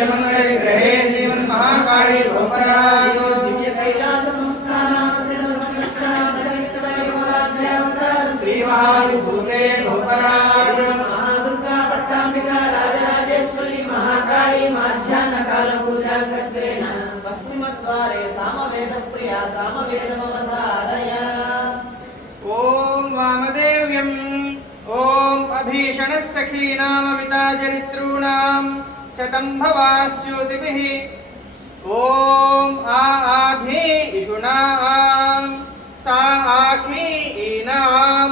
दिव्यमंगल ग्रहे श्रीमन्महाकाली गोपराग दिव्य कैलास संस्थान श्री महाविभूते गोपराग महादुर्गा पट्टांबिका राजराजेश्वरी महाकाली माध्याह्न काल पूजा कृत्वेन पश्चिमद्वारे सामवेद प्रिया सामवेदमवधारय। ओम वामदेव्यम् ओम अभीषणसखीनाम विताचरितॄणां शतं भवास्योतिभिः ओम आधी इषुणां सा आखी ईनां